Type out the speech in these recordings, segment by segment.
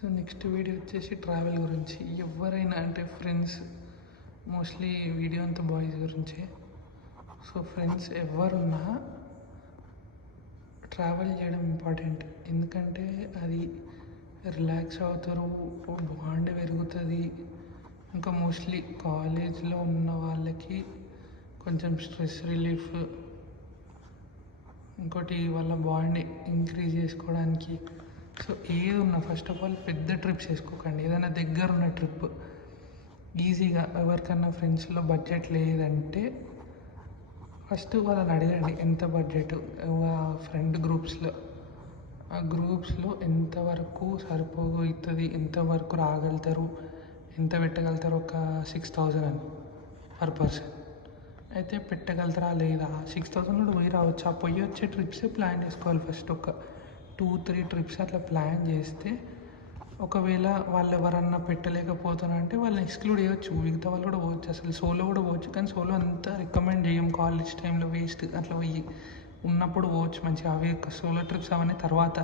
So next video వచ్చేసి travel గురించి. ఎవరైనా అంటే ఫ్రెండ్స్, మోస్ట్లీ వీడియో అంతా బాయ్స్ గురించే. సో ఫ్రెండ్స్ ఎవరున్నా ట్రావెల్ చేయడం ఇంపార్టెంట్. ఎందుకంటే అది రిలాక్స్ అవుతారు, బాండ్ పెరుగుతుంది. ఇంకా మోస్ట్లీ కాలేజ్లో ఉన్న వాళ్ళకి కొంచెం స్ట్రెస్ రిలీఫ్, ఇంకోటి వాళ్ళ బాండ్ ఇంక్రీజ్ చేసుకోవడానికి. సో ఏది ఉన్నా ఫస్ట్ ఆఫ్ ఆల్ పెద్ద ట్రిప్స్ వేసుకోకండి. ఏదైనా దగ్గర ఉన్న ట్రిప్ ఈజీగా, ఎవరికన్నా ఫ్రెండ్స్లో బడ్జెట్ లేదంటే ఫస్ట్ వాళ్ళని అడగండి ఎంత బడ్జెట్. ఫ్రెండ్ ఆ గ్రూప్స్లో ఎంతవరకు సరిపోతుంది, ఎంతవరకు రాగలుగుతారు, ఎంత పెట్టగలుగుతారు, ఒక 6,000 అని పర్ పర్సన్ అయితే పెట్టగలుగుతారా లేదా. 6,000 కూడా పోయి రావచ్చు. ఆ పోయి వచ్చే ట్రిప్సే ప్లాన్ చేసుకోవాలి. ఫస్ట్ ఒక 2-3 ట్రిప్స్ అట్లా ప్లాన్ చేస్తే, ఒకవేళ వాళ్ళు ఎవరన్నా పెట్టలేకపోతున్నారంటే వాళ్ళని ఎక్స్క్లూడ్ చేయవచ్చు. మిగతా వాళ్ళు కూడా పోవచ్చు, అసలు సోలో కూడా పోవచ్చు. కానీ సోలో అంతా రికమెండ్ చేయం, కాలేజ్ టైంలో వేస్ట్. అట్లా పోయి ఉన్నప్పుడు పోవచ్చు మంచిగా. అవి సోలో ట్రిప్స్ అవన్నీ తర్వాత,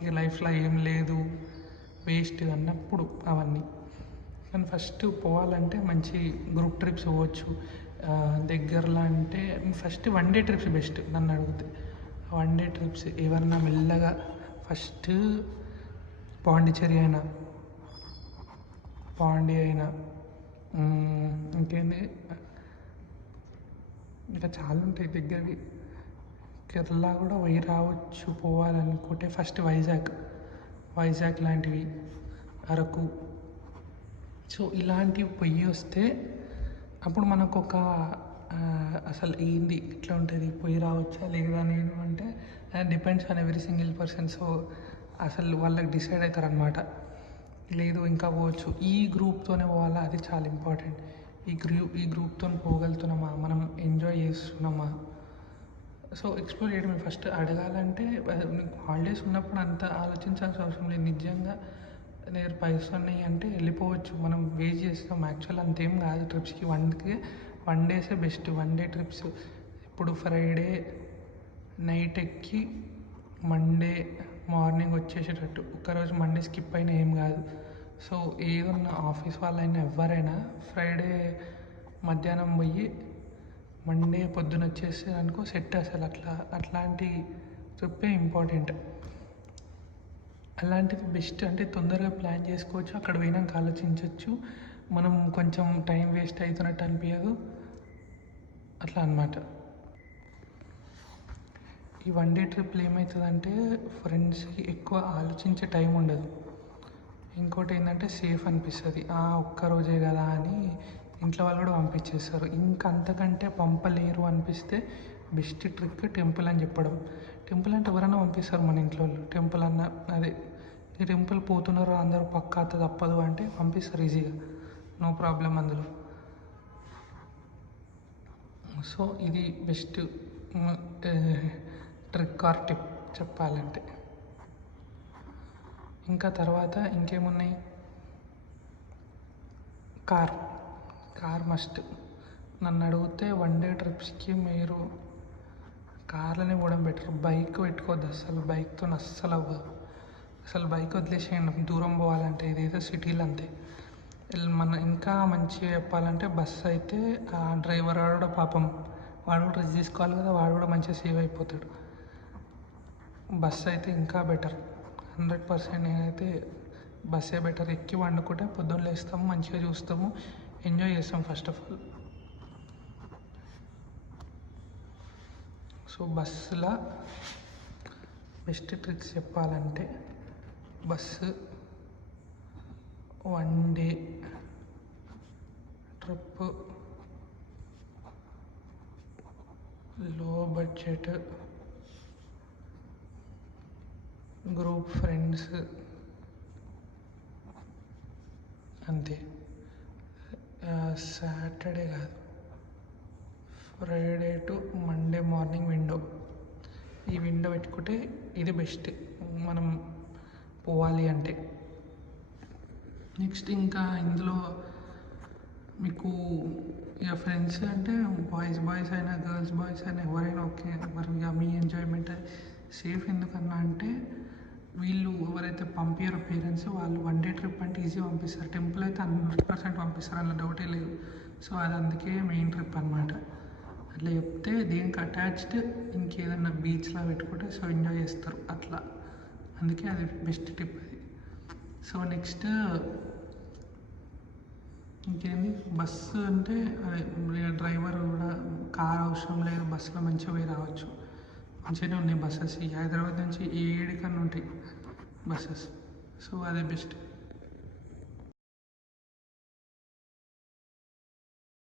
ఇక లైఫ్లో ఏం లేదు వేస్ట్ అన్నప్పుడు అవన్నీ. కానీ ఫస్ట్ పోవాలంటే మంచి గ్రూప్ ట్రిప్స్ పోవచ్చు. దగ్గరలో అంటే ఫస్ట్ 1 డే ట్రిప్స్ బెస్ట్ నన్ను అడిగితే. 1 డే ట్రిప్స్ ఎవరన్నా మెల్లగా ఫస్ట్ పాండిచ్చేరి అయినా ఇంకేంది, ఇంకా చాలా ఉంటాయి దగ్గరవి. కేరళ కూడా పోయి రావచ్చు పోవాలనుకుంటే. ఫస్ట్ వైజాగ్ లాంటివి, అరకు. సో ఇలాంటివి పోయి వస్తే అప్పుడు మనకు ఒక అసలు ఏంది ఇట్లా ఉంటుంది, పోయి రావచ్చా లేదా నేను అంటే depends on every single person. So అసలు వాళ్ళకి డిసైడ్ అవుతారు అనమాట. లేదు ఇంకా పోవచ్చు, ఈ గ్రూప్తోనే పోవాలా, అది చాలా ఇంపార్టెంట్. ఈ గ్రూప్తో పోగలుగుతున్నామా, మనం ఎంజాయ్ చేస్తున్నామా. సో ఎక్స్ప్లోర్ చేయడమే ఫస్ట్. అడగాలంటే నీకు హాలిడేస్ ఉన్నప్పుడు అంత ఆలోచించాల్సిన అవసరం లేదు. నిజంగా నేను పైసలు ఉన్నాయి అంటే వెళ్ళిపోవచ్చు. మనం వేస్ట్ చేస్తాం. యాక్చువల్ అంతేం కాదు ట్రిప్స్కి. 1 డేసే బెస్ట్. 1 day trips. ఇప్పుడు ఫ్రైడే నైట్ ఎక్కి మండే మార్నింగ్ వచ్చేసేటట్టు. ఒక్కరోజు మండే స్కిప్ అయినా ఏం కాదు. సో ఏదన్నా ఆఫీస్ వాళ్ళైనా ఎవరైనా ఫ్రైడే మధ్యాహ్నం పోయి మండే పొద్దున వచ్చేస్తే అనుకో సెట్. అసలు అట్లాంటి ట్రిప్పే ఇంపార్టెంట్. అలాంటిది బెస్ట్. అంటే తొందరగా ప్లాన్ చేసుకోవచ్చు, అక్కడ పోయినాక ఆలోచించవచ్చు. మనం కొంచెం టైం వేస్ట్ అవుతున్నట్టు అనిపించదు, అట్లా అన్నమాట. ఈ 1 డే ట్రిప్లు ఏమవుతుందంటే ఫ్రెండ్స్కి ఎక్కువ ఆలోచించే టైం ఉండదు. ఇంకోటి ఏంటంటే సేఫ్ అనిపిస్తుంది. ఒక్కరోజే కదా అని ఇంట్లో వాళ్ళు కూడా పంపించేస్తారు. ఇంకా అంతకంటే పంపలేరు అనిపిస్తే బెస్ట్ ట్రిక్ టెంపుల్ అని చెప్పడం. టెంపుల్ అంటే ఎవరైనా పంపిస్తారు మన ఇంట్లో వాళ్ళు. టెంపుల్ అన్న అదే, ఈ టెంపుల్ పోతున్నారు అందరూ పక్కా తప్పదు అంటే పంపిస్తారు ఈజీగా, నో ప్రాబ్లం అందులో. సో ఇది బెస్ట్ ట్రిక్ ఆర్ టిప్ చెప్పాలంటే. ఇంకా తర్వాత ఇంకేమున్నాయి, కార్ మస్ట్. నన్ను అడిగితే 1 డే ట్రిప్స్కి మీరు కార్లోనే పోవడం బెటర్. బైక్ పెట్టుకోవద్దు అసలు. బైక్తో అస్సలు అవ్వదు. అసలు బైక్ వదిలేసేయండి దూరం పోవాలంటే. ఇదైతే సిటీలో అంతే. ఇంకా మంచిగా చెప్పాలంటే బస్సు అయితే ఆ డ్రైవర్ కూడా పాపం వాడు కూడా రెస్ట్ తీసుకోవాలి కదా, వాడు కూడా మంచిగా సేవ్ అయిపోతాడు. బస్సు అయితే ఇంకా బెటర్. 100% నేనైతే బస్సే బెటర్. ఎక్కి వండుకుంటే పొద్దున్న లేస్తాము, మంచిగా చూస్తాము, ఎంజాయ్ చేస్తాం ఫస్ట్ ఆఫ్ ఆల్. సో బస్సులో బెస్ట్ ట్రిక్స్ చెప్పాలంటే, బస్సు 1 డే ట్రిప్, లో బడ్జెట్, గ్రూప్ ఫ్రెండ్స్, అంతే. సాటర్డే కాదు, ఫ్రైడే టు మండే మార్నింగ్ ఈ విండో పెట్టుకుంటే ఇది బెస్ట్ మనం పోవాలి అంటే. నెక్స్ట్ ఇంకా ఇందులో మీకు ఇక ఫ్రెండ్స్ అంటే బాయ్స్ అయినా గర్ల్స్ అయినా ఎవరైనా ఓకే. మరి ఇక మీ ఎంజాయ్మెంట్ సేఫ్. ఎందుకన్నా అంటే వీళ్ళు ఎవరైతే పంపించారో పేరెంట్స్ వాళ్ళు 1 డే ట్రిప్ అంటే ఈజీ పంపిస్తారు. టెంపుల్ అయితే 100% పంపిస్తారు, అందులో డౌటే లేదు. సో అది అందుకే మెయిన్ ట్రిప్ అనమాట. అట్లా చెప్తే దీనికి అటాచ్డ్ ఇంకేదన్నా బీచ్లా పెట్టుకుంటే సో ఎంజాయ్ చేస్తారు అట్లా. అందుకే అది బెస్ట్ ట్రిప్ అది. సో నెక్స్ట్ ఇంకేంది, బస్సు అంటే డ్రైవర్ కూడా కార్ అవసరం లేదు, బస్సులో మంచిగా పోయి రావచ్చు. మంచిగానే ఉన్నాయి బస్సెస్. ఈ హైదరాబాద్ నుంచి 7 కన్నా ఉంటాయి బస్సెస్. సో అదే బెస్ట్.